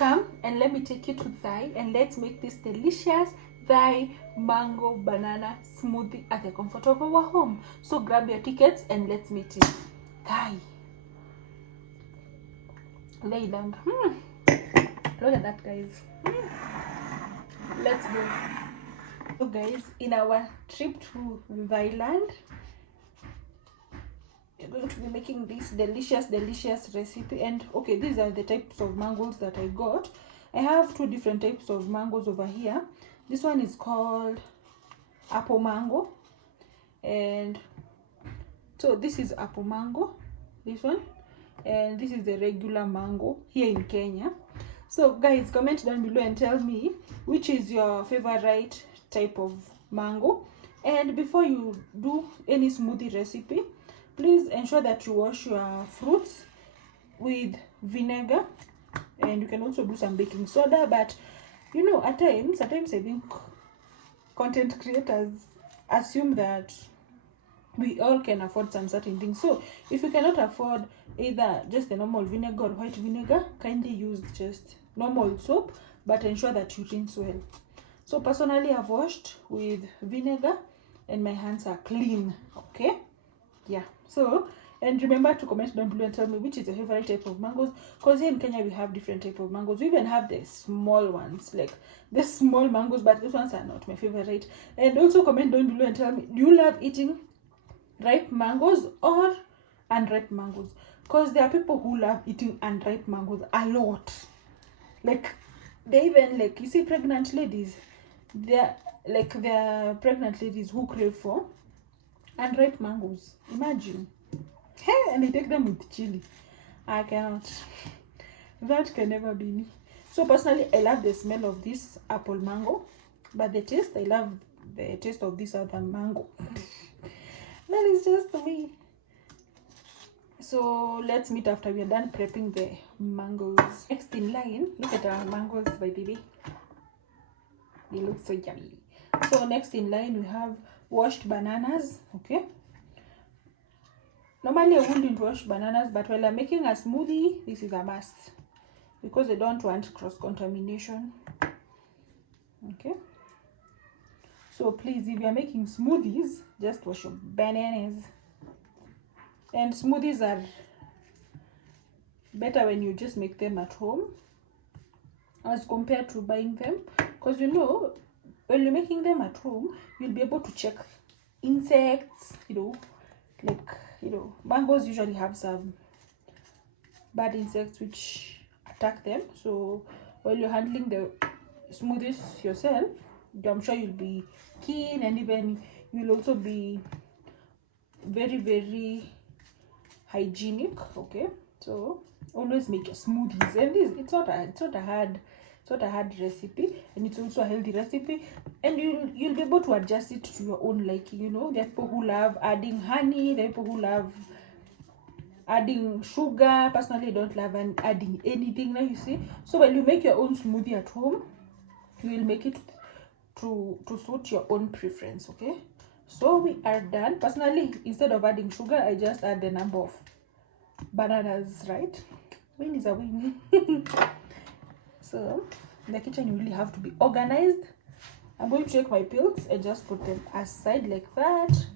Come and let me take you to Thai and let's make this delicious Thai mango banana smoothie at the comfort of our home. So grab your tickets and let's meet in Thai. Lay down. Look at that, guys. Let's go. So guys, in our trip to Thailand, we're going to be making this delicious recipe. And okay, these are the types of mangoes that I got. I have two different types of mangoes over here. This one is called apple mango, and so this is apple mango, this one, and this is the regular mango here in Kenya. So guys, comment down below and tell me which is your favorite type of mango. And before you do any smoothie recipe, please ensure that you wash your fruits with vinegar, and you can also do some baking soda. But you know, at times I think content creators assume that we all can afford some certain things. So if you cannot afford either just the normal vinegar or white vinegar, kindly use just normal soap, but ensure that you rinse well. So personally, I've washed with vinegar and my hands are clean. Okay, yeah. So, and remember to comment down below and tell me which is your favorite type of mangoes, because here in Kenya we have different type of mangoes. We even have the small ones, like the small mangoes, but these ones are not my favorite. And also comment down below and tell me, do you love eating ripe mangoes or unripe mangoes? Because there are people who love eating unripe mangoes a lot. Like they even, like, you see pregnant ladies, they're pregnant ladies who crave for unripe mangoes. Imagine. Hey, and they take them with chili. I cannot. That can never be me. So personally, I love the smell of this apple mango, but the taste, I love the taste of this other mango. That is just me. So let's meet after we are done prepping the mangoes. Next in line, look at our mangoes, by the way. They look so yummy. So next in line we have washed bananas. Okay, normally I wouldn't wash bananas, but while I'm making a smoothie, this is a must, because I don't want cross-contamination. Okay, so please, if you're making smoothies, just wash your bananas. And smoothies are better when you just make them at home as compared to buying them, because you know, when you're making them at home, you'll be able to check insects, you know, like, you know, mangoes usually have some bad insects which attack them. So while you're handling the smoothies yourself, I'm sure you'll be keen, and even you'll also be very hygienic. Okay, so always make your smoothies, and this, it's not a hard recipe, and it's also a healthy recipe, and you'll be able to adjust it to your own liking. You know, there are people who love adding honey, there are people who love adding sugar. Personally, I don't love adding anything, now you see. So when you make your own smoothie at home, you will make it to suit your own preference. Okay, so we are done. Personally, instead of adding sugar, I just add the number of bananas, right? Win is a win. So in the kitchen, you really have to be organized. I'm going to take my pills and just put them aside like that,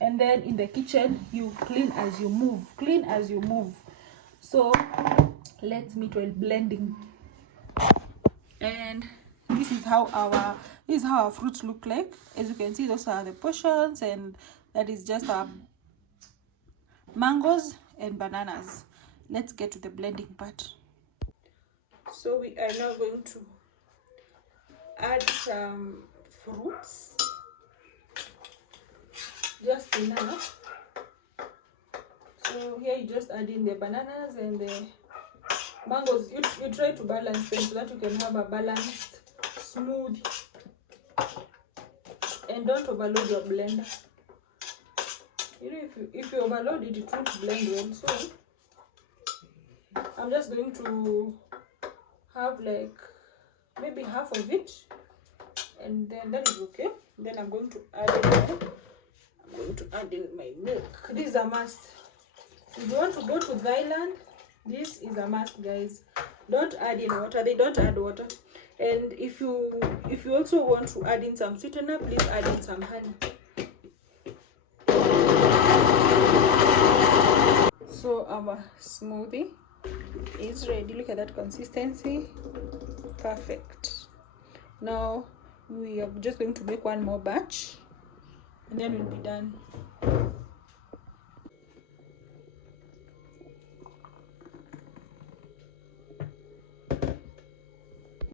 and then in the kitchen, you clean as you move. So let's meet while blending. And this is how our fruits look like. As you can see, those are the portions, and that is just our mangoes and bananas. Let's get to the blending part. So we are now going to add some fruits, just enough. So here you just add in the bananas and the mangoes. You try to balance them so that you can have a balanced smoothie, and don't overload your blender. You know, if you overload it, it won't blend well. So I'm just going to have like maybe half of it, and then that is okay. Then I'm going to add in my milk. This is a must. If you want to go to Thailand, this is a must, guys. Don't add in water. They don't add water. And if you also want to add in some sweetener, please add in some honey. So our smoothie is ready. Look at that consistency. Perfect. Now we are just going to make one more batch and then we'll be done.